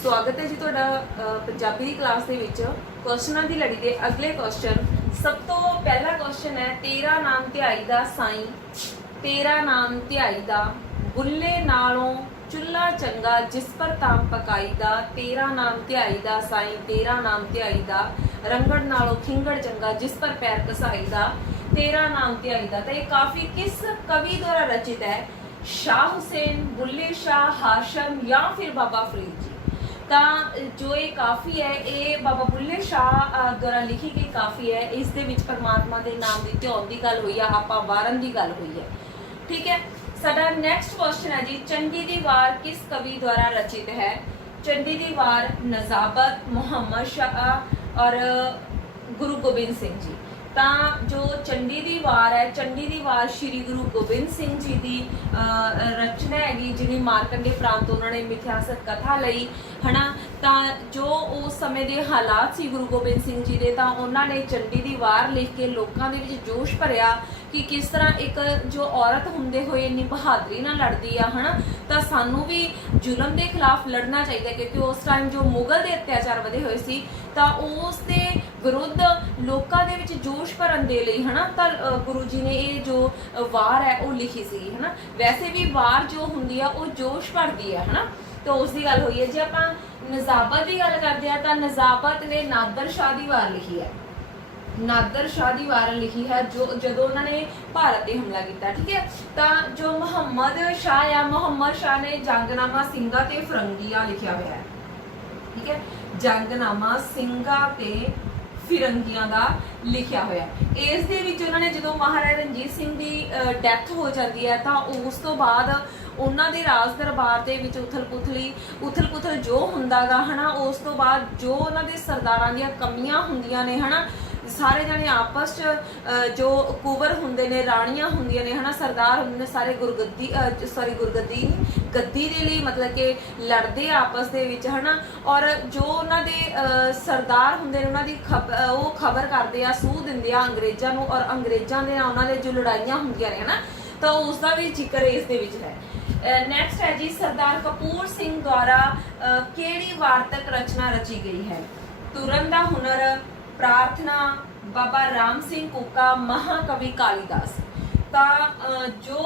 स्वागत है जी तुहाडा पंजाबी दी क्लास दे विच क्वेश्चनां दी लड़ी दे अगले क्वेश्चन। सब तो पहला क्वेश्चन है, तेरा नाम ध्याई दा साईं, तेरा नाम ध्याई दा, बुल्ले नालों चुल्हा चंगा जिस पर ताम पकाई दा, तेरा नाम ध्याई दा साईं, तेरा नाम ध्याई दा, रंगड़ नालों खिंगड़ चंगा जिस पर पैर घसाई दा, तेरा नाम ध्याई दा। तो ये काफी किस कवि द्वारा रचित है? शाह हुसैन, बुल्ले शाह, हाशम या फिर बाबा फरीद जी। तो जो ये काफ़ी है ये बाबा बुल्ले शाह द्वारा लिखी गई काफ़ी है। इस दे विच परमात्मा के नाम की ध्यान की गल हुई है, आपा वारन की गल हुई है। ठीक है, साडा नेक्स्ट क्वेश्चन है जी, चंडी दी वार किस कवि द्वारा रचित है? चंडी दी वार नजाबत, मुहम्मद शाह और गुरु गोबिंद सिंह जी। तो जो चंडी दी वार है, चंडी दी वार श्री गुरु गोबिंद सिंह जी की रचना हैगी, जिन्हें मारकंडे प्रांत उन्होंने मिथिहासक कथा लई है ना। तो जो उस समय के हालात सी गुरु गोबिंद सिंह जी के, तो उन्होंने चंडी दी वार लिख के लोगों के जोश भरिया कि किस तरह एक जो औरत होंदे हुए इन्नी बहादरी ना लड़ती है ना। तो सानू भी जुल्म के खिलाफ लड़ना चाहिए, क्योंकि उस टाइम जो मुगल के अत्याचार वधे हुए सी, तो उसके विरुद्ध लोगों के जोश भरन दे लई है ना। तो गुरु जी ने ये जो वार है वो लिखी सी है ना। वैसे भी वार जो होंदी है वो जोश भरती है ना। तो उसकी गल हुई है। जे आपां नजाबत की गल करते हैं तो नजाबत ने नादर शाह की वार लिखी है, नादर शाह की वार लिखी है जो जदों उन्होंने भारत पर हमला किया। ठीक है, तो जो मुहम्मद शाह या मुहम्मद शाह ने जंगनामा ਸਿੰਘਾਂ ते फिरंगियां लिखा हुआ है। ठीक है, जंगनामा ਸਿੰਘਾਂ ते फिरंगियां का लिखा हुआ है। इस दे विच उन्होंने जो महाराजा रणजीत सिंह की डैथ हो जाती है, तो उस तो बाद उन्होंने राज दरबार के उथल पुथल जो होंदा गा है ना, उस तो बाद जो उन्होंने सरदारां दी कमियां होंदियां ने है ना, सारे जने आपस जो कुंवर होंदे ने, राणियां होंदियां ने है ना, सरदार होंदे ने, सारे गुरगद्दी गद्दी के लिए मतलब कि लड़ते आपस दे विच है ना। और जो उन्होंने सरदार होंदे ने उन्होंने वो खबर करते हैं, सूह दिंदे आ अंग्रेज़ां नूं, और अंग्रेज़ां दे नाल उन्होंने जो लड़ाइयां होंदियां ने है ना, तो उसका भी जिक्र इस दे विच है। नैक्सट है जी, सरदार कपूर सिंह द्वारा केड़ी वार्तक रचना रची गई है? तुरन दा हुनर, प्रार्थना, बाबा राम सिंह कूका, महाकवि कालिदास। तो जो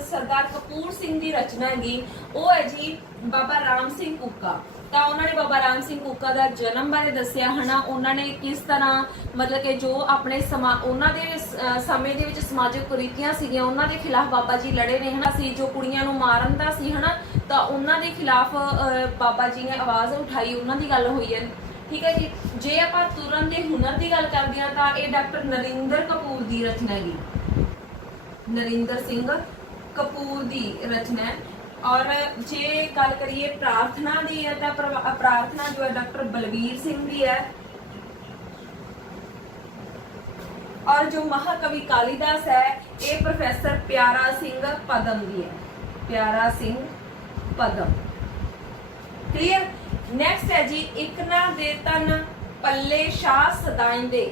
सरदार कपूर सिंह की रचना हैगी वो है जी बाबा राम सिंह कूका। तो उन्होंने बाबा राम सिंह कूका का जन्म बारे दसिया है ना, उन्होंने किस तरह मतलब कि जो अपने उन्होंने समय के विच समाजिक कुरीतियां सीगियां उन्होंने खिलाफ बाबा जी लड़े ने है ना। जो कुड़ियां नूं मारन दा सी है ना, तो उन्होंने खिलाफ बाबा जी ने आवाज़ उठाई, उन्होंने गल हुई है। ठीक है जी, जे आप तुरन के हुनर की गल करते हैं तो यह डॉक्टर नरिंदर कपूर की रचना है, नरिंदर सिंह कपूर की रचना है। और जे गल करिए प्रार्थना की है तो प्रार्थना जो है डॉक्टर बलवीर सिंह की है। और जो महाकवि कालिदास है ये प्रोफेसर प्यारा सिंह पदम की है, प्यारा सिंह पदम। क्लियर। नैक्सट है जी, एक ना दे तन पल्ले शाह सदाइंदे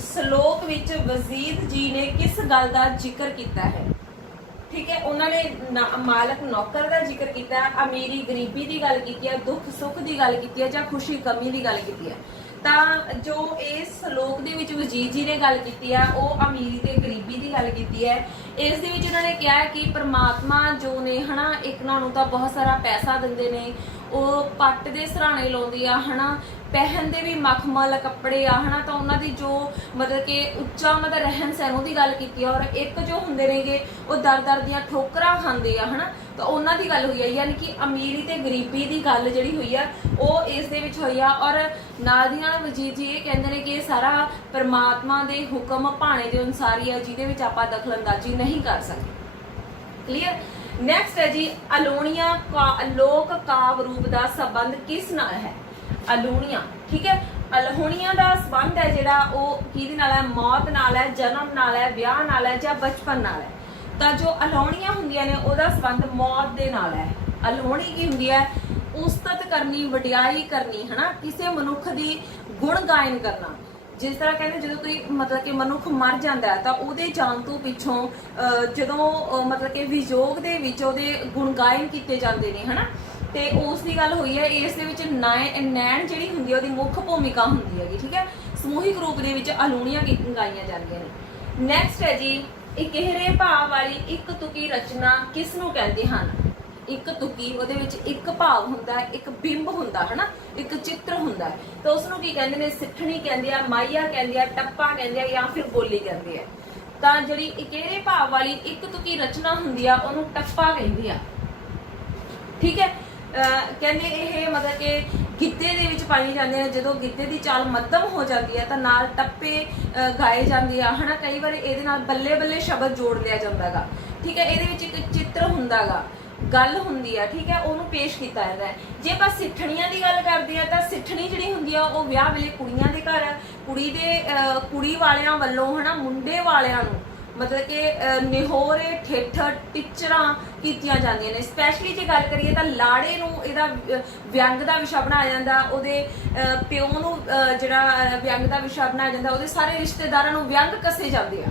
श्लोक विच वजीद जी ने किस गल का जिक्र किया है? ठीक है, उन्होंने मालक नौकर का जिक्र किया, अमीरी गरीबी की गल की है, दुख सुख की गल की है, या खुशी कमी की गल की है। तो जो इस श्लोक के विच वजीद जी ने गल की है वो अमीरी ते गरीबी की गल की है। इस दे विच उन्होंने कहा है कि परमात्मा जो ने है ना, एक नूं तो बहुत सारा पैसा दिंदे ने, वो पट्ट दे सराणे लाउंदे आ है ना, पहनते भी मखमल कपड़े आ है ना। तो उन्होंने जो मतलब कि उच्चा उन्होंने रहन सहन की गल की, और एक जो होंदे नेगे वो दर दर दियां ठोकरां खांदे आ है ना। तो उन्होंने की गल हुई है, यानी कि अमीरी ते गरीबी की गल जिहड़ी हुई है वो इस दे विच हुई है। और नाल दी नाल वजीद जी ये कहंदे ने कि ये सारा परमात्मा दे हुक्म भाणे दे अनुसार ही है, जिहदे विच आपां दखलअंदाजी नहीं कर सकते। क्लीयर। नैक्सट है जी, अलोणिया लोक काव्य रूप का संबंध किस नाल है? अलोणिया। ठीक है, अलोहणिया का संबंध है जिहड़ा वो किहदे नाल है? मौत नाल है, जन्म नाल है, ब्याह नाल है, या बचपन नाल है। तो जो अलोहणियां हुंदियां ने उहदा संबंध मौत दे नाल है। अलोहणी की हुंदी है? उस्तत करनी, वडियाई करनी है ना, किसी मनुख की गुण गायन करना। जिस तरह कहते जो कोई मतलब कि मनुख मर जाता है तो वो जान तो पिछों जो मतलब कि विजोग के गुण गायन किए जाते हैं है ना। ਤੇ ਉਸ ਦੀ ਗੱਲ ਹੋਈ ਹੈ। ਇਸ ਦੇ ਵਿੱਚ ਨੈਣ ਜਿਹੜੀ ਹੁੰਦੀ ਹੈ ਉਹਦੀ ਮੁੱਖ ਭੂਮਿਕਾ ਹੁੰਦੀ ਹੈਗੀ, ਠੀਕ ਹੈ। ਸਮੂਹਿਕ ਰੂਪ ਦੇ ਵਿੱਚ ਅਲੂਣੀਆਂ ਗਾਈਆਂ ਜਾਂਦੀਆਂ ਨੇ। ਨੈਕਸਟ ਹੈ ਜੀ, ਇਕਹਿਰੇ ਭਾਵ ਵਾਲੀ ਇੱਕ ਤੁਕੀ ਰਚਨਾ ਕਿਸ ਨੂੰ ਕਹਿੰਦੇ ਹਨ? ਇੱਕ ਤੁਕੀ, ਉਹਦੇ ਵਿੱਚ ਇੱਕ ਭਾਵ ਹੁੰਦਾ, ਇੱਕ ਬਿੰਬ ਹੁੰਦਾ ਹਨਾ, ਇੱਕ ਚਿੱਤਰ ਹੁੰਦਾ, ਤਾਂ ਉਸ ਨੂੰ ਕੀ ਕਹਿੰਦੇ ਨੇ? ਸਿੱਠਣੀ ਕਹਿੰਦੇ ਆ, ਮਾਈਆ ਕਹਿੰਦੇ ਆ, ਟੱਪਾ ਕਹਿੰਦੇ ਆ, ਜਾਂ ਫਿਰ ਬੋਲੀ ਕਹਿੰਦੇ ਆ। ਤਾਂ ਜਿਹੜੀ ਇਕਹਿਰੇ ਭਾਵ ਵਾਲੀ ਇੱਕ ਤੁਕੀ ਰਚਨਾ ਹੁੰਦੀ ਆ ਉਹਨੂੰ ਟੱਪਾ ਕਹਿੰਦੇ ਆ, ਠੀਕ ਹੈ। ਕਹਿੰਦੇ ਇਹ ਮਤਲਬ ਕਿ ਗਿੱਧੇ ਦੇ ਵਿੱਚ ਪਾਈ ਜਾਂਦੇ ਨੇ। ਜਦੋਂ ਗਿੱਧੇ ਦੀ ਚਾਲ ਮੱਧਮ ਹੋ ਜਾਂਦੀ ਹੈ ਤਾਂ ਨਾਲ ਟੱਪੇ ਗਾਏ ਜਾਂਦੇ ਆ ਹਨਾ। ਕਈ ਵਾਰ ਇਹਦੇ ਨਾਲ ਬੱਲੇ ਬੱਲੇ ਸ਼ਬਦ ਜੋੜ ਲਿਆ ਜਾਂਦਾ ਗਾ, ਠੀਕ ਹੈ। ਇਹਦੇ ਵਿੱਚ ਇੱਕ ਚਿੱਤਰ ਹੁੰਦਾ ਗਾ, ਗੱਲ ਹੁੰਦੀ ਆ, ਠੀਕ ਹੈ, ਉਹਨੂੰ ਪੇਸ਼ ਕੀਤਾ ਜਾਂਦਾ ਹੈ। ਜੇ ਆਪਾਂ ਸਿੱਠਣੀਆਂ ਦੀ ਗੱਲ ਕਰਦੇ ਆ ਤਾਂ ਸਿੱਠਣੀ ਜਿਹੜੀ ਹੁੰਦੀ ਆ ਉਹ ਵਿਆਹ ਵੇਲੇ ਕੁੜੀਆਂ ਦੇ ਘਰ ਕੁੜੀ ਵਾਲਿਆਂ ਵੱਲੋਂ ਹਨਾ ਮੁੰਡੇ ਵਾਲਿਆਂ ਨੂੰ ਮਤਲਬ ਕਿ ਨਿਹੋਰੇ ਠੇਠ ਟਿਚਰਾਂ ਕੀਤੀਆਂ ਜਾਂਦੀਆਂ ਨੇ। ਸਪੈਸ਼ਲੀ ਜੇ ਗੱਲ ਕਰੀਏ ਤਾਂ ਲਾੜੇ ਨੂੰ ਇਹਦਾ ਵਿਅੰਗ ਦਾ ਵਿਸ਼ਾ ਬਣਾਇਆ ਜਾਂਦਾ, ਉਹਦੇ ਪਿਓ ਨੂੰ ਜਿਹੜਾ ਵਿਅੰਗ ਦਾ ਵਿਸ਼ਾ ਬਣਾਇਆ ਜਾਂਦਾ, ਉਹਦੇ ਸਾਰੇ ਰਿਸ਼ਤੇਦਾਰਾਂ ਨੂੰ ਵਿਅੰਗ ਕੱਸੇ ਜਾਂਦੇ ਆ,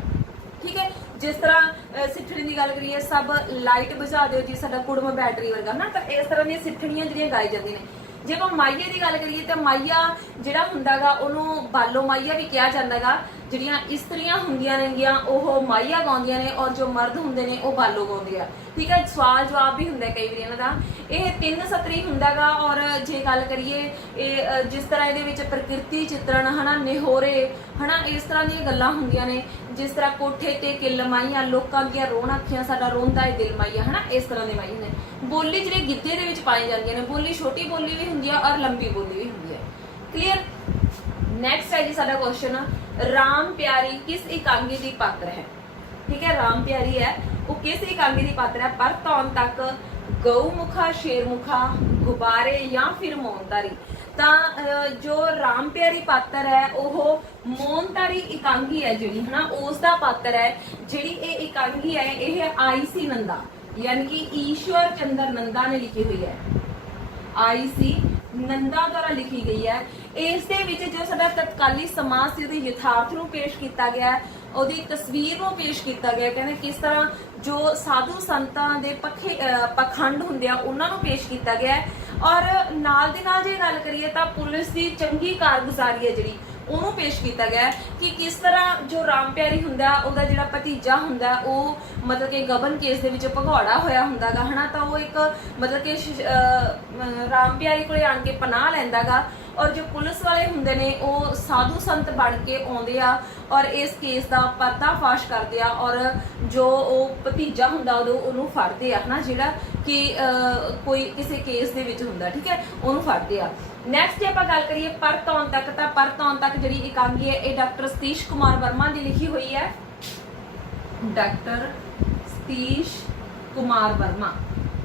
ਠੀਕ ਹੈ। ਜਿਸ ਤਰ੍ਹਾਂ ਸਿੱਠਣੀ ਦੀ ਗੱਲ ਕਰੀਏ, ਸਭ ਲਾਈਟ ਬੁਝਾ ਦਿਓ ਜੀ ਸਾਡਾ ਕੁੜਮ ਬੈਟਰੀ ਵਰਗਾ ਨਾ, ਤਾਂ ਇਸ ਤਰ੍ਹਾਂ ਦੀਆਂ ਸਿੱਠਣੀਆਂ ਜਿਹੜੀਆਂ ਗਾਈ ਜਾਂਦੀਆਂ ਨੇ। ਜੇ ਆਪਾਂ ਮਾਈਏ ਦੀ ਗੱਲ ਕਰੀਏ ਤਾਂ ਮਾਈਆ ਜਿਹੜਾ ਹੁੰਦਾਗਾ ਉਹਨੂੰ ਬਾਲੋ ਮਾਈਆ ਵੀ ਕਿਹਾ ਜਾਂਦਾਗਾ। ਜਿਹੜੀਆਂ ਇਸਤਰੀਆਂ ਹੁੰਦੀਆਂ ਨੇਗੀਆਂ ਉਹ ਮਾਈਆ ਗਾਉਂਦੀਆਂ ਨੇ ਔਰ ਜੋ ਮਰਦ ਹੁੰਦੇ ਨੇ ਉਹ ਬਾਲੋ ਗਾਉਂਦੇ ਆ, ਠੀਕ ਹੈ। ਸਵਾਲ ਜਵਾਬ ਵੀ ਹੁੰਦਾ ਕਈ ਵਾਰੀ ਇਹਨਾਂ ਦਾ। ਇਹ 3 ਸਤਰੀ ਹੁੰਦਾਗਾ। ਔਰ ਜੇ ਗੱਲ ਕਰੀਏ ਇਹ ਜਿਸ ਤਰ੍ਹਾਂ ਇਹਦੇ ਵਿੱਚ ਪ੍ਰਕਿਰਤੀ ਚਿੱਤਰਣ ਹਨਾ, ਨਿਹੋਰੇ ਹਨਾ, ਇਸ ਤਰ੍ਹਾਂ ਦੀਆਂ ਗੱਲਾਂ ਹੁੰਦੀਆਂ ਨੇ। ਜਿਸ ਤਰ੍ਹਾਂ ਕੋਠੇ ਤੇ ਕਿੱਲ ਮਾਈਆਂ, ਲੋਕਾਂ ਦੀਆਂ ਰੋਣ ਅੱਖੀਆਂ, ਸਾਡਾ ਰੋਂਦਾ ਏ ਦਿਲ ਮਾਈਆ ਹਨਾ, ਇਸ ਤਰ੍ਹਾਂ ਦੇ ਮਾਈ ਨੇ। ਬੋਲੀ ਜਿਹੜੇ ਗਿੱਧੇ ਦੇ ਵਿੱਚ ਪਾਈ ਜਾਂਦੀਆਂ ਨੇ, ਬੋਲੀ ਛੋਟੀ ਬੋਲੀ ਵੀ ਹੁੰਦੀ ਆ ਔਰ ਲੰਬੀ ਬੋਲੀ ਵੀ ਹੁੰਦੀ ਹੈ, ਕਲੀਅਰ। ਨੈਕਸਟ ਹੈ ਜੀ ਸਾਡਾ ਕੁਐਸਚਨ, ਰਾਮ ਪਿਆਰੀ ਕਿਸ ਇਕਾਂਗੀ ਦੀ ਪਾਤਰ ਹੈ? ਠੀਕ ਹੈ, ਰਾਮ ਪਿਆਰੀ ਹੈ ਉਹ ਕਿਸ ਇਕਾਂਗੀ ਦੀ ਪਾਤਰ ਹੈ? ਪਰ ਧੌਣ ਤੱਕ, ਗਊ ਮੁਖਾ, ਸ਼ੇਰ ਮੁਖਾ, ਗੁਬਾਰੇ ਜਾਂ ਫਿਰ ਮੌਨਤਾਰੀ। ਤਾਂ ਜੋ ਰਾਮ ਪਿਆਰੀ ਪਾਤਰ ਹੈ ਉਹ ਮੌਨਤਾਰੀ ਇਕਾਂਗੀ ਹੈ ਜਿਹੜੀ ਹਨਾ, ਉਸ ਦਾ ਪਾਤਰ ਹੈ। ਜਿਹੜੀ ਇਹ ਇਕਾਂਗੀ ਹੈ ਇਹ ਆਈ.ਸੀ. ਨੰਦਾ ਯਾਨੀ ਕਿ ਈਸ਼ਵਰ ਚੰਦਰ ਨੰਦਾ ਨੇ ਲਿਖੀ ਹੋਈ ਹੈ। ਆਈ.ਸੀ. ਨੰਦਾ ਦੁਆਰਾ ਲਿਖੀ ਗਈ ਹੈ। ਇਸ ਦੇ ਵਿੱਚ ਜੋ ਸਾਡਾ ਤਤਕਾਲੀ ਸਮਾਜ ਸੀ ਉਹਦੇ ਯਥਾਰਥ ਨੂੰ ਪੇਸ਼ ਕੀਤਾ ਗਿਆ ਹੈ, ਉਹਦੀ ਤਸਵੀਰ ਨੂੰ ਪੇਸ਼ ਕੀਤਾ ਗਿਆ। ਕਹਿੰਦੇ ਕਿਸ ਤਰ੍ਹਾਂ ਜੋ ਸਾਧੂ ਸੰਤਾਂ ਦੇ ਪਖੰਡ ਹੁੰਦੇ ਆ ਉਹਨਾਂ ਨੂੰ ਪੇਸ਼ ਕੀਤਾ ਗਿਆ ਹੈ। ਔਰ ਨਾਲ ਦੇ ਨਾਲ ਜੇ ਗੱਲ ਕਰੀਏ ਤਾਂ ਪੁਲਿਸ ਦੀ ਚੰਗੀ ਕਾਰਗੁਜ਼ਾਰੀ ਹੈ ਜਿਹੜੀ ਉਹਨੂੰ ਪੇਸ਼ ਕੀਤਾ ਗਿਆ ਕਿ ਕਿਸ ਤਰ੍ਹਾਂ ਜੋ ਰਾਮ ਪਿਆਰੀ ਹੁੰਦਾ ਉਹਦਾ ਜਿਹੜਾ ਭਤੀਜਾ ਹੁੰਦਾ ਉਹ ਮਤਲਬ ਕਿ ਗਬਨ ਕੇਸ ਦੇ ਵਿੱਚ ਭਗੌੜਾ ਹੋਇਆ ਹੁੰਦਾਗਾ ਹਨਾ, ਤਾਂ ਉਹ ਇੱਕ ਮਤਲਬ ਕਿ ਰਾਮ ਪਿਆਰੀ ਕੋਲੇ ਆਣ ਕੇ ਪਨਾਹ ਲੈਂਦਾਗਾ। ਔਰ ਜੋ ਪੁਲਿਸ ਵਾਲੇ ਹੁੰਦੇ ਨੇ ਉਹ ਸਾਧੂ ਸੰਤ ਬਣ ਕੇ ਆਉਂਦੇ ਆ ਔਰ ਇਸ ਕੇਸ ਦਾ ਪਰਦਾਫਾਸ਼ ਕਰਦੇ ਆ ਔਰ ਜੋ ਉਹ ਭਤੀਜਾ ਹੁੰਦਾ ਉਹਨੂੰ ਫੜਦੇ ਆ ਹਨਾ, ਜਿਹੜਾ ਕਿ ਕੋਈ ਕਿਸੇ ਕੇਸ ਦੇ ਵਿੱਚ ਹੁੰਦਾ, ਠੀਕ ਹੈ, ਉਹਨੂੰ ਫੜਦੇ ਆ। ਨੈਕਸਟ ਜੇ ਆਪਾਂ ਗੱਲ ਕਰੀਏ ਪਰ ਧੌਣ ਤੱਕ, ਤਾਂ ਪਰ ਧੌਣ ਤੱਕ ਜਿਹੜੀ ਇਕਾਂਗੀ ਹੈ ਇਹ ਡਾਕਟਰ ਸਤੀਸ਼ ਕੁਮਾਰ ਵਰਮਾ ਦੀ ਲਿਖੀ ਹੋਈ ਹੈ। ਡਾਕਟਰ ਸਤੀਸ਼ ਕੁਮਾਰ ਵਰਮਾ,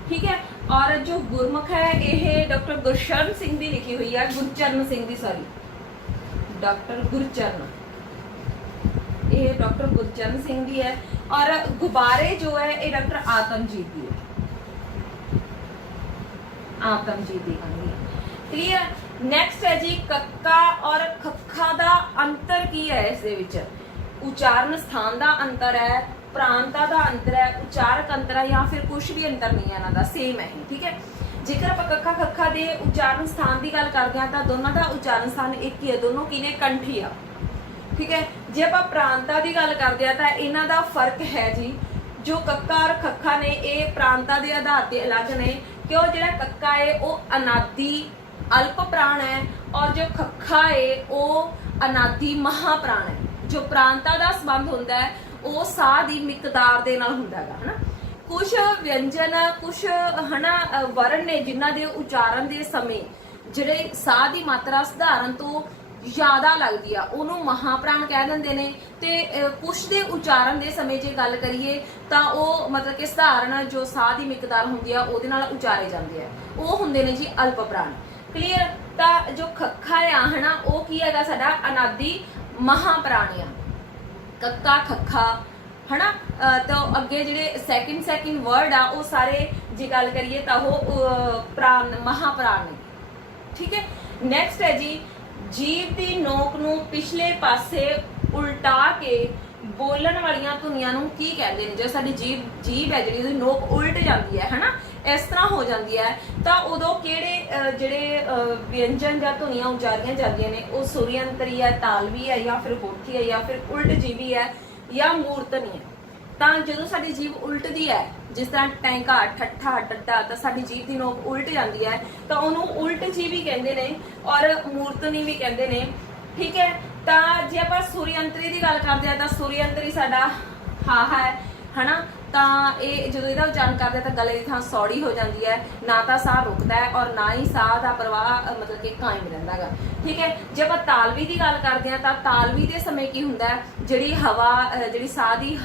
ਠੀਕ ਹੈ। ਔਰ ਜੋ ਗੁਰਮੁਖ ਹੈ ਇਹ ਡਾਕਟਰ ਗੁਰਸ਼ਰਨ ਸਿੰਘ ਦੀ ਲਿਖੀ ਹੋਈ ਹੈ, ਗੁਰਚਰਨ ਸਿੰਘ ਦੀ, ਸੌਰੀ, ਡਾਕਟਰ ਗੁਰਚਰਨ, ਇਹ ਡਾਕਟਰ ਗੁਰਚਰਨ ਸਿੰਘ ਦੀ ਹੈ। ਔਰ ਗੁਬਾਰੇ ਜੋ ਹੈ ਇਹ ਡਾਕਟਰ ਆਤਮਜੀਤ ਦੀ ਹੈ, ਆਤਮਜੀਤ ਦੀ ਕਹਾਣੀ ਹੈ, ਕਲੀਅਰ। ਨੈਕਸਟ ਹੈ ਜੀ ਕੱਕਾ ਔਰ ਖੱਖਾ ਦਾ ਅੰਤਰ ਕੀ ਹੈ? ਇਸ ਦੇ ਵਿੱਚ ਉਚਾਰਨ ਸਥਾਨ ਦਾ ਅੰਤਰ ਹੈ, ਪ੍ਰਾਂਤਾਂ ਦਾ ਅੰਤਰ ਹੈ, ਉਚਾਰਕ ਅੰਤਰ ਹੈ, ਜਾਂ ਫਿਰ ਕੁਝ ਵੀ ਅੰਤਰ ਨਹੀਂ ਹੈ ਇਹਨਾਂ ਦਾ, ਸੇਮ ਹੈ, ਠੀਕ ਹੈ। ਜੇਕਰ ਆਪਾਂ ਕੱਕਾ ਖੱਖਾ ਦੇ ਉਚਾਰਨ ਸਥਾਨ ਦੀ ਗੱਲ ਕਰਦੇ ਹਾਂ ਤਾਂ ਦੋਨਾਂ ਦਾ ਉਚਾਰਨ ਸਥਾਨ ਇੱਕ ਹੀ ਹੈ, ਦੋਨੋਂ ਕੀ ਨੇ? ਕੰਠੀ ਆ, ਠੀਕ ਹੈ। ਜੇ ਆਪਾਂ ਪ੍ਰਾਂਤਾਂ ਦੀ ਗੱਲ ਕਰਦੇ ਹਾਂ ਤਾਂ ਇਹਨਾਂ ਦਾ ਫਰਕ ਹੈ ਜੀ। ਜੋ ਕੱਕਾ ਔਰ ਖੱਖਾ ਨੇ ਇਹ ਪ੍ਰਾਂਤਾਂ ਦੇ ਆਧਾਰ ਤੇ ਅਲੱਗ ਨੇ, ਕਿਉਂ ਜਿਹੜਾ ਕੱਕਾ ਹੈ ਉਹ ਅਨਾਦੀ ਅਲਪ ਪ੍ਰਾਣ ਹੈ ਔਰ ਜੋ ਖੱਖਾ ਹੈ ਉਹ ਅਨਾਦੀ ਮਹਾਪ੍ਰਾਣ ਹੈ। ਜੋ ਪ੍ਰਾਂਤਾਂ ਦਾ ਸੰਬੰਧ ਹੁੰਦਾ ਹੈ ਉਹ ਸਾਹ ਦੀ ਮਿਕਦਾਰ ਦੇ ਨਾਲ ਹੁੰਦਾ ਹੈਗਾ ਹਨਾ। ਕੁਝ ਵਿਅੰਜਨ, ਕੁਝ ਹਨਾ ਵਰਨ ਨੇ ਜਿਨ੍ਹਾਂ ਦੇ ਉਚਾਰਨ ਦੇ ਸਮੇਂ ਜਿਹੜੇ ਸਾਹ ਦੀ ਮਾਤਰਾ ਸਧਾਰਨ ਤੋਂ ਜ਼ਿਆਦਾ ਲੱਗਦੀ ਆ ਉਹਨੂੰ ਮਹਾਪ੍ਰਾਣ ਕਹਿ ਦਿੰਦੇ ਨੇ, ਤੇ ਕੁਝ ਦੇ ਉਚਾਰਨ ਦੇ ਸਮੇਂ ਜੇ ਗੱਲ ਕਰੀਏ ਤਾਂ ਉਹ ਮਤਲਬ ਕਿ ਸਧਾਰਨ ਜੋ ਸਾਹ ਦੀ ਮਿਕਦਾਰ ਹੁੰਦੀ ਆ ਉਹਦੇ ਨਾਲ ਉਚਾਰੇ ਜਾਂਦੇ ਆ, ਉਹ ਹੁੰਦੇ ਨੇ ਜੀ ਅਲਪ ਪ੍ਰਾਣ, ਕਲੀਅਰ। ਤਾਂ ਜੋ ਖੱਖਾ ਆ ਹਨਾ ਉਹ ਕੀ ਹੈਗਾ? ਸਾਡਾ ਅਨਾਦੀ ਮਹਾਪ੍ਰਾਣ ਆ, ਕੱਕਾ ਖੱਖਾ ਹਨਾ। ਤਾਂ ਅੱਗੇ ਜਿਹੜੇ ਸੈਕਿੰਡ ਵਰਡ ਆ ਉਹ ਸਾਰੇ ਜੇ ਗੱਲ ਕਰੀਏ ਤਾਂ ਉਹ ਪ੍ਰਾਣ ਮਹਾਪ੍ਰਾਣ ਨੇ, ਠੀਕ ਹੈ। ਨੈਕਸਟ ਹੈ ਜੀ ਜੀਭ ਦੀ ਨੋਕ ਨੂੰ ਪਿਛਲੇ ਪਾਸੇ ਉਲਟਾ ਕੇ ਬੋਲਣ ਵਾਲੀਆਂ ਧੁਨੀਆਂ ਨੂੰ ਕੀ ਕਹਿੰਦੇ ਨੇ? ਜੇ ਸਾਡੀ ਜੀਭ ਹੈ ਜਿਹੜੀ ਉਹਦੀ ਨੋਕ ਉਲਟ ਜਾਂਦੀ ਹੈ ਹਨਾ, ਇਸ ਤਰ੍ਹਾਂ ਹੋ ਜਾਂਦੀ ਹੈ, ਤਾਂ ਉਦੋਂ ਕਿਹੜੇ ਜਿਹੜੇ ਵਿਅੰਜਨ ਜਾਂ ਧੁਨੀਆਂ ਉਚਾਰੀਆਂ ਜਾਂਦੀਆਂ ਨੇ ਉਹ ਸੁਰਯੰਤਰੀ ਹੈ, ਤਾਲਵੀ ਹੈ, ਜਾਂ ਫਿਰ ਹੋਠੀ ਹੈ, ਜਾਂ ਫਿਰ ਉਲਟ ਜੀਵੀ ਹੈ, ਜਾਂ ਮੂਰਧਨੀ ਹੈ। ਤਾਂ ਜਦੋਂ ਸਾਡੀ ਜੀਭ ਉਲਟਦੀ ਹੈ, ਜਿਸ ਤਰ੍ਹਾਂ ਟੈਂਕਾ, ਠੱਠਾ, ਡੱਡਾ, ਤਾਂ ਸਾਡੀ ਜੀਭ ਦੀ ਨੋਕ ਉਲਟ ਜਾਂਦੀ ਹੈ, ਤਾਂ ਉਹਨੂੰ ਉਲਟ ਜੀਵੀ ਕਹਿੰਦੇ ਨੇ ਔਰ ਮੂਰਧਨੀ ਵੀ ਕਹਿੰਦੇ ਨੇ। ਠੀਕ ਹੈ, ਤਾਂ ਜੇ ਆਪਾਂ ਸੁਰਯੰਤਰੀ ਦੀ ਗੱਲ ਕਰਦੇ ਆ ਤਾਂ ਸੁਰਯੰਤਰੀ ਸਾਡਾ ਹਾਹਾ ਹੈ ਹਨਾ, ਤਾਂ ਇਹ ਜਦੋਂ ਇਹਦਾ ਉਚਾਰਨ ਕਰਦੇ ਆ ਤਾਂ ਗਲੇ ਦੀ ਥਾਂ ਸੌੜੀ ਹੋ ਜਾਂਦੀ ਹੈ, ਨਾ ਤਾਂ ਸਾਹ ਰੁਕਦਾ ਹੈ ਔਰ ਨਾ ਹੀ ਸਾਹ ਦਾ ਪ੍ਰਵਾਹ ਮਤਲਬ ਕਿ ਕਾਇਮ ਰਹਿੰਦਾ ਗਾ। ਠੀਕ ਹੈ, ਜੇ ਆਪਾਂ ਤਾਲਵੀ ਦੀ ਗੱਲ ਕਰਦੇ ਆ ਤਾਂ ਤਾਲਵੀ ਦੇ ਸਮੇਂ ਕੀ ਹੁੰਦਾ ਹੈ, ਜਿਹੜੀ ਹਵਾ ਜਿਹੜੀ ਸਾਹ ਦੀ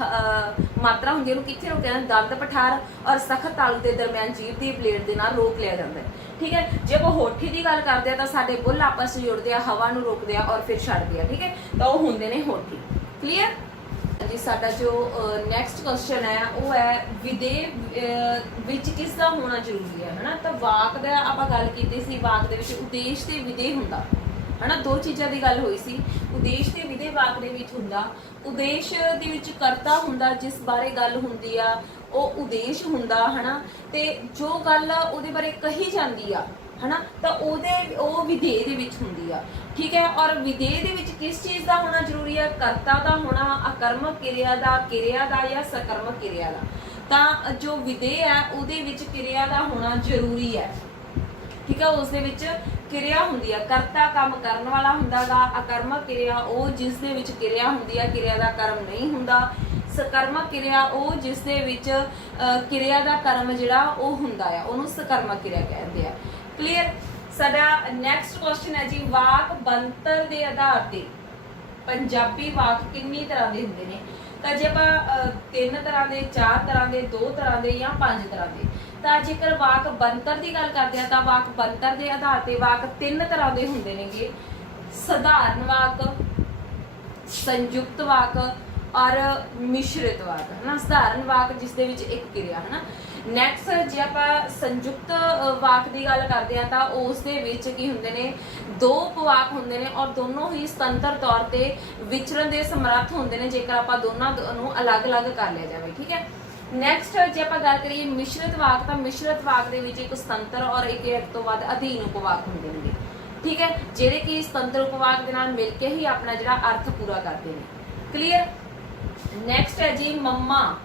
ਮਾਤਰਾ ਹੁੰਦੀ ਹੈ ਉਹਨੂੰ ਕਿੱਥੇ ਰੋਕਿਆ ਜਾਂਦਾ? ਦੰਦ ਪਠਾਰ ਔਰ ਸਖਤ ਤਾਲੂ ਦੇ ਦਰਮਿਆਨ ਜੀਭ ਦੀ ਪਲੇਟ ਦੇ ਨਾਲ ਰੋਕ ਲਿਆ ਜਾਂਦਾ ਹੈ। ਠੀਕ ਹੈ, ਜੇ ਆਪਾਂ ਹੋਠੀ ਦੀ ਗੱਲ ਕਰਦੇ ਆ ਤਾਂ ਸਾਡੇ ਬੁੱਲ ਆਪਸ ਵਿੱਚ ਜੁੜਦੇ ਆ, ਹਵਾ ਨੂੰ ਰੋਕਦੇ ਆ ਔਰ ਫਿਰ ਛੱਡਦੇ ਆ। ਠੀਕ ਹੈ, ਤਾਂ ਉਹ ਹੁੰਦੇ ਨੇ ਹੋਠੀ। ਕਲੀਅਰ ਜੀ। ਸਾਡਾ ਜੋ ਨੈਕਸਟ ਕੁਐਸਚਨ ਹੈ ਉਹ ਹੈ ਵਿਦੇਹ ਵਿੱਚ ਕਿਸ ਦਾ ਹੋਣਾ ਜ਼ਰੂਰੀ ਹੈ ਹਨਾ। ਤਾਂ ਵਾਕ ਦਾ ਆਪਾਂ ਗੱਲ ਕੀਤੀ ਸੀ, ਵਾਕ ਦੇ ਵਿੱਚ ਉਦੇਸ਼ ਤੇ ਵਿਦੇਹ ਹੁੰਦਾ ਹਨਾ, ਦੋ ਚੀਜ਼ਾਂ ਦੀ ਗੱਲ ਹੋਈ ਸੀ। ਉਦੇਸ਼ ਤੇ ਵਿਦੇਹ ਵਾਕ ਦੇ ਵਿੱਚ ਹੁੰਦਾ। ਉਦੇਸ਼ ਦੇ ਵਿੱਚ ਕਰਤਾ ਹੁੰਦਾ, ਜਿਸ ਬਾਰੇ ਗੱਲ ਹੁੰਦੀ ਆ ਉਹ ਉਦੇਸ਼ ਹੁੰਦਾ ਹਨਾ, ਤੇ ਜੋ ਗੱਲ ਉਹਦੇ ਬਾਰੇ ਕਹੀ ਜਾਂਦੀ ਆ ਹਨਾ, ਤਾਂ ਉਹ ਵਿਧੇय ਦੇ ਵਿੱਚ ਹੁੰਦੀ ਆ। ਠੀਕ ਹੈ, ਔਰ ਵਿਧੇय ਦੇ ਵਿੱਚ ਕਿਸ ਚੀਜ਼ ਦਾ ਹੋਣਾ ਜ਼ਰੂਰੀ ਹੈ? ਕਰਤਾ ਦਾ ਹੋਣਾ, ਆਕਰਮਕ ਕਿਰਿਆ ਦਾ ਜਾਂ ਸਕਰਮਕ ਕਿਰਿਆ ਦਾ। ਤਾਂ ਜੋ ਵਿਧੇय ਹੈ ਉਹਦੇ ਵਿੱਚ ਕਿਰਿਆ ਦਾ ਹੋਣਾ ਜ਼ਰੂਰੀ ਹੈ। ਠੀਕ ਹੈ, ਉਸ ਦੇ ਵਿੱਚ ਕਿਰਿਆ ਹੁੰਦੀ ਹੈ। ਕਰਤਾ ਕੰਮ ਕਰਨ ਵਾਲਾ ਹੁੰਦਾ ਗਾ, ਆਕਰਮਕ ਕਿਰਿਆ ਉਹ ਜਿਸ ਦੇ ਵਿੱਚ ਕਿਰਿਆ ਹੁੰਦੀ ਹੈ, ਕਿਰਿਆ ਦਾ ਕਰਮ ਨਹੀਂ ਹੁੰਦਾ। ਸਕਰਮਕ ਕਿਰਿਆ ਉਹ ਜਿਸ ਦੇ ਵਿੱਚ ਕਿਰਿਆ ਦਾ ਕਰਮ ਜਿਹੜਾ ਉਹ ਹੁੰਦਾ ਆ, ਉਹਨੂੰ ਸਕਰਮਕ ਕਿਰਿਆ ਕਹਿੰਦੇ ਆ। ਕਲੀਅਰ। ਸਾਡਾ ਨੈਕਸਟ ਕੁਐਸਚਨ ਹੈ ਜੀ, ਵਾਕ ਬਣਤਰ ਦੇ ਆਧਾਰ ਤੇ ਪੰਜਾਬੀ ਵਾਕ ਕਿੰਨੀ ਤਰ੍ਹਾਂ ਦੇ ਹੁੰਦੇ ਨੇ? ਤਾਂ ਜੇ ਆਪਾਂ 3 ਤਰ੍ਹਾਂ ਦੇ, 4 ਤਰ੍ਹਾਂ ਦੇ, 2 ਤਰ੍ਹਾਂ ਦੇ ਜਾਂ 5 ਤਰ੍ਹਾਂ ਦੇ, ਤਾਂ ਜੇਕਰ ਵਾਕ ਬਣਤਰ ਦੀ ਗੱਲ ਕਰਦੇ ਆ ਤਾਂ ਵਾਕ ਬਣਤਰ ਦੇ ਆਧਾਰ ਤੇ ਵਾਕ 3 ਤਰ੍ਹਾਂ ਦੇ ਹੁੰਦੇ ਨੇਗੇ। ਸਧਾਰਨ ਵਾਕ, ਸੰਯੁਕਤ ਵਾਕ ਔਰ ਮਿਸ਼ਰਿਤ ਵਾਕ ਹੈ ਨਾ। ਸਧਾਰਨ ਵਾਕ ਜਿਸ ਦੇ ਵਿੱਚ ਇੱਕ ਕਿਰਿਆ ਹੈ ਨਾ। ਨੈਕਸਟ ਜੇ ਆਪਾਂ ਸੰਯੁਕਤ ਵਾਕ ਦੀ ਗੱਲ ਕਰਦੇ ਆ ਤਾਂ ਉਸ ਦੇ ਵਿੱਚ ਕੀ ਹੁੰਦੇ ਨੇ? 2 ਉਪਵਾਕ ਹੁੰਦੇ ਨੇ ਔਰ ਦੋਨੋਂ ਹੀ ਸੁਤੰਤਰ ਤੌਰ ਤੇ ਵਿਚਰਨ ਦੇ ਸਮਰੱਥ ਹੁੰਦੇ ਨੇ ਜੇਕਰ ਆਪਾਂ ਦੋਨਾਂ ਨੂੰ ਅਲੱਗ-ਅਲੱਗ ਕਰ ਲਿਆ ਜਾਵੇ। ਠੀਕ ਹੈ। ਨੈਕਸਟ ਜੇ ਆਪਾਂ ਗੱਲ ਕਰੀਏ ਮਿਸ਼ਰਿਤ ਵਾਕ, ਤਾਂ ਮਿਸ਼ਰਿਤ ਵਾਕ ਦੇ ਵਿੱਚ ਇੱਕ ਸੁਤੰਤਰ ਔਰ ਇੱਕ ਤੋਂ ਵੱਧ ਅਧੀਨ ਉਪਵਾਕ ਹੁੰਦੇ ਨੇ। ਠੀਕ ਹੈ, ਜਿਹੜੇ ਕਿ ਸੁਤੰਤਰ ਉਪਵਾਕ ਦੇ ਨਾਲ ਮਿਲ ਕੇ ਹੀ ਆਪਣਾ ਜਿਹੜਾ ਅਰਥ ਪੂਰਾ ਕਰਦੇ ਨੇ। ਕਲੀਅਰ। ਨੈਕਸਟ ਹੈ ਜੀ ਮੰਮਾ।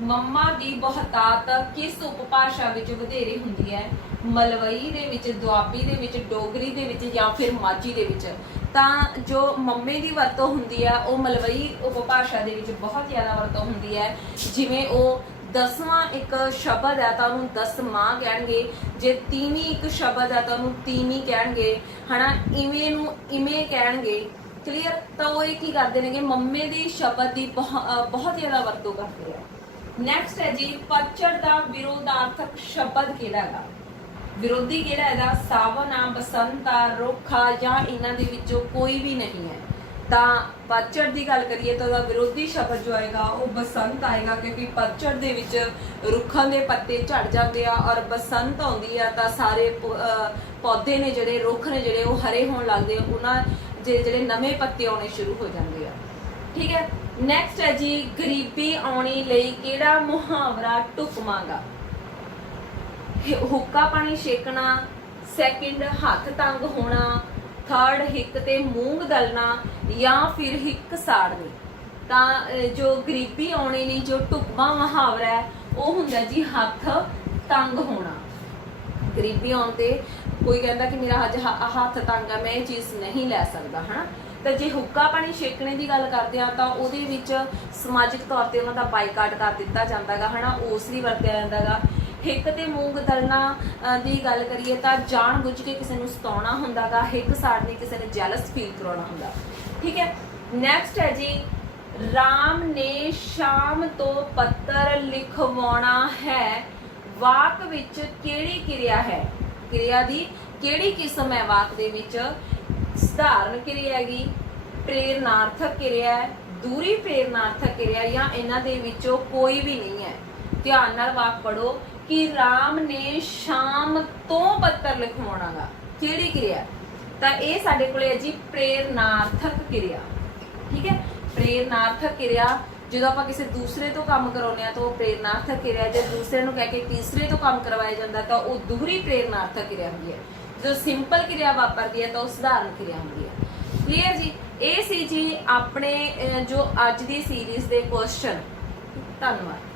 ਮੰਮਾ ਦੀ ਬਹੁਤਾਤ ਕਿਸ ਉਪਭਾਸ਼ਾ ਵਿੱਚ ਵਧੇਰੇ ਹੁੰਦੀ ਹੈ? ਮਲਵਈ ਦੇ ਵਿੱਚ, ਦੁਆਬੀ ਦੇ ਵਿੱਚ, ਡੋਗਰੀ ਦੇ ਵਿੱਚ ਜਾਂ ਫਿਰ ਮਾਝੀ ਦੇ ਵਿੱਚ। ਤਾਂ ਜੋ ਮੰਮੇ ਦੀ ਵਰਤੋਂ ਹੁੰਦੀ ਹੈ ਉਹ ਮਲਵਈ ਉਪਭਾਸ਼ਾ ਦੇ ਵਿੱਚ ਬਹੁਤ ਜ਼ਿਆਦਾ ਵਰਤੋਂ ਹੁੰਦੀ ਹੈ। ਜਿਵੇਂ ਉਹ 10ਵਾਂ ਇੱਕ ਸ਼ਬਦ ਹੈ ਤਾਂ ਉਹਨੂੰ 10ਵਾਂ ਕਹਿਣਗੇ, ਜੇ ਤੀਵੀਂ ਇੱਕ ਸ਼ਬਦ ਹੈ ਤਾਂ ਉਹਨੂੰ ਤੀਵੀਂ ਕਹਿਣਗੇ ਹਨਾ, ਇਵੇਂ ਨੂੰ ਇਵੇਂ ਕਹਿਣਗੇ। ਕਲੀਅਰ। ਤਾਂ ਉਹ ਇਹ ਕੀ ਕਰਦੇ ਨੇਗੇ? ਮੰਮੇ ਦੀ ਸ਼ਬਦ ਦੀ ਬਹੁਤ ਜ਼ਿਆਦਾ ਵਰਤੋਂ ਕਰਦੇ ਆ। ਨੈਕਸਟ ਹੈ ਜੀ ਪਤਝੜ ਦਾ ਵਿਰੋਧਾਰਥਕ ਸ਼ਬਦ ਕਿਹੜਾ ਹੈਗਾ? ਵਿਰੋਧੀ ਕਿਹੜਾ ਹੈਗਾ? ਸਾਵਨ ਆ, ਬਸੰਤ ਆ, ਰੁੱਖ ਆ ਜਾਂ ਇਹਨਾਂ ਦੇ ਵਿੱਚੋਂ ਕੋਈ ਵੀ ਨਹੀਂ ਹੈ। ਤਾਂ ਪਤਝੜ ਦੀ ਗੱਲ ਕਰੀਏ ਤਾਂ ਉਹਦਾ ਵਿਰੋਧੀ ਸ਼ਬਦ ਜੋ ਆਏਗਾ ਉਹ ਬਸੰਤ ਆਏਗਾ, ਕਿਉਂਕਿ ਪਤਝੜ ਦੇ ਵਿੱਚ ਰੁੱਖਾਂ ਦੇ ਪੱਤੇ ਝੜ ਜਾਂਦੇ ਆ ਔਰ ਬਸੰਤ ਆਉਂਦੀ ਆ ਤਾਂ ਸਾਰੇ ਪੌਦੇ ਨੇ ਜਿਹੜੇ, ਰੁੱਖ ਨੇ ਜਿਹੜੇ ਉਹ ਹਰੇ ਹੋਣ ਲੱਗਦੇ ਆ, ਉਹਨਾਂ ਜਿਹੜੇ ਨਵੇਂ ਪੱਤੇ ਆਉਣੇ ਸ਼ੁਰੂ ਹੋ ਜਾਂਦੇ ਆ। ਠੀਕ ਹੈ। ਨੈਕਸਟ ਹੈ ਜੀ ਗਰੀਬੀ ਆਉਣੀ ਲਈ ਕਿਹੜਾ ਮੁਹਾਵਰਾ ਢੁਕਵਾਂਗਾ? ਹੁੱਕਾ ਪਾਣੀ ਛੇਕਣਾ, ਸੈਕਿੰਡ ਹੱਥ ਤੰਗ ਹੋਣਾ, ਥਰਡ ਹਿੱਕ ਤੇ ਮੂੰਗ ਦਲਣਾ ਜਾਂ ਫਿਰ ਹਿੱਕ ਸਾੜਨੀ। ਤਾਂ ਜੋ ਗਰੀਬੀ ਆਉਣੀ ਲਈ ਜੋ ਢੁਕਵਾਂ ਮੁਹਾਵਰਾ ਹੈ ਉਹ ਹੁੰਦਾ ਜੀ ਹੱਥ ਤੰਗ ਹੋਣਾ। ਗਰੀਬੀ ਆਉਣ ਤੇ ਕੋਈ ਕਹਿੰਦਾ ਕਿ ਮੇਰਾ ਅੱਜ ਹੱਥ ਤੰਗ ਹੈ, ਮੈਂ ਇਹ ਚੀਜ਼ ਨਹੀਂ ਲੈ ਸਕਦਾ ਹਨਾ। ਤਾਂ ਜੇ ਹੁੱਕਾ ਪਾਣੀ ਛੇਕਣੇ ਦੀ ਗੱਲ ਕਰਦੇ ਆ ਤਾਂ ਉਹਦੇ ਵਿੱਚ ਸਮਾਜਿਕ ਤੌਰ ਤੇ ਉਹਨਾਂ ਦਾ ਬਾਈਕਾਟ ਕਰ ਦਿੱਤਾ ਜਾਂਦਾ ਗਾ ਹਨਾ, ਉਸ ਲਈ ਵਰਤਿਆ ਜਾਂਦਾ ਗਾ। ਹਿੱਕ ਤੇ ਮੂੰਗ ਦਲਣਾ ਦੀ ਗੱਲ ਕਰੀਏ ਤਾਂ ਜਾਣ ਬੁੱਝ ਕੇ ਕਿਸੇ ਨੂੰ ਸਤਾਉਣਾ ਹੁੰਦਾ ਗਾ। ਹਿੱਕ ਸਾੜਨੀ ਕਿਸੇ ਨੇ ਜੈਲਸ ਫੀਲ ਕਰਾਉਣਾ ਹੁੰਦਾ। ਠੀਕ ਹੈ। ਨੈਕਸਟ ਹੈ ਜੀ ਰਾਮ ਨੇ ਸ਼ਾਮ ਤੋਂ ਪੱਤਰ ਲਿਖਵਾਉਣਾ ਹੈ। ਵਾਕ ਵਿੱਚ ਕਿਹੜੀ ਕਿਰਿਆ ਹੈ? ਕਿਰਿਆ ਦੀ ਕਿਹੜੀ ਕਿਸਮ ਹੈ ਵਾਕ ਦੇ ਵਿੱਚ? ਸਧਾਰਨ ਕਿਰਿਆ ਹੈਗੀ, ਪ੍ਰੇਰਨਾਰਥਕ ਕਿਰਿਆ ਹੈ, ਦੂਰੀ ਪ੍ਰੇਰਨਾਰਥਕ ਕਿਰਿਆ ਜਾਂ ਇਹਨਾਂ ਦੇ ਵਿੱਚੋਂ ਕੋਈ ਵੀ ਨਹੀਂ ਹੈ। ਧਿਆਨ ਨਾਲ ਵਾਕ ਪੜੋ ਕਿ ਰਾਮ ਨੇ ਸ਼ਾਮ ਤੋਂ ਪੱਤਰ ਲਿਖਵਾਉਣਾ ਗਾ, ਕਿਹੜੀ ਕਿਰਿਆ? ਤਾਂ ਇਹ ਸਾਡੇ ਕੋਲੇ ਹੈ ਜੀ ਪ੍ਰੇਰਨਾਰਥਕ ਕਿਰਿਆ। ਠੀਕ ਹੈ। ਪ੍ਰੇਰਨਾਰਥਕ ਕਿਰਿਆ ਜਦੋਂ ਆਪਾਂ ਕਿਸੇ ਦੂਸਰੇ ਤੋਂ ਕੰਮ ਕਰਾਉਂਦੇ ਆ ਤਾਂ ਉਹ ਪ੍ਰੇਰਨਾਰਥਕ ਕਿਰਿਆ, ਜੇ ਦੂਸਰੇ ਨੂੰ ਕਹਿ ਕੇ ਤੀਸਰੇ ਤੋਂ ਕੰਮ ਕਰਵਾਇਆ ਜਾਂਦਾ ਤਾਂ ਉਹ ਦੂਹਰੀ ਪ੍ਰੇਰਨਾਰਥਕ ਕਿਰਿਆ ਹੁੰਦੀ ਹੈ। ਜੋ ਸਿੰਪਲ ਕਿਰਿਆ ਵਾਪਰਦੀ ਹੈ ਤਾਂ ਉਹ ਸਧਾਰਨ ਕਿਰਿਆ ਹੁੰਦੀ ਹੈ। ਕਲੀਅਰ ਜੀ? ਇਹ ਸੀ ਜੀ ਆਪਣੇ ਜੋ ਅੱਜ ਦੀ ਸੀਰੀਜ਼ ਦੇ ਕੁਐਸਚਨ। ਧੰਨਵਾਦ।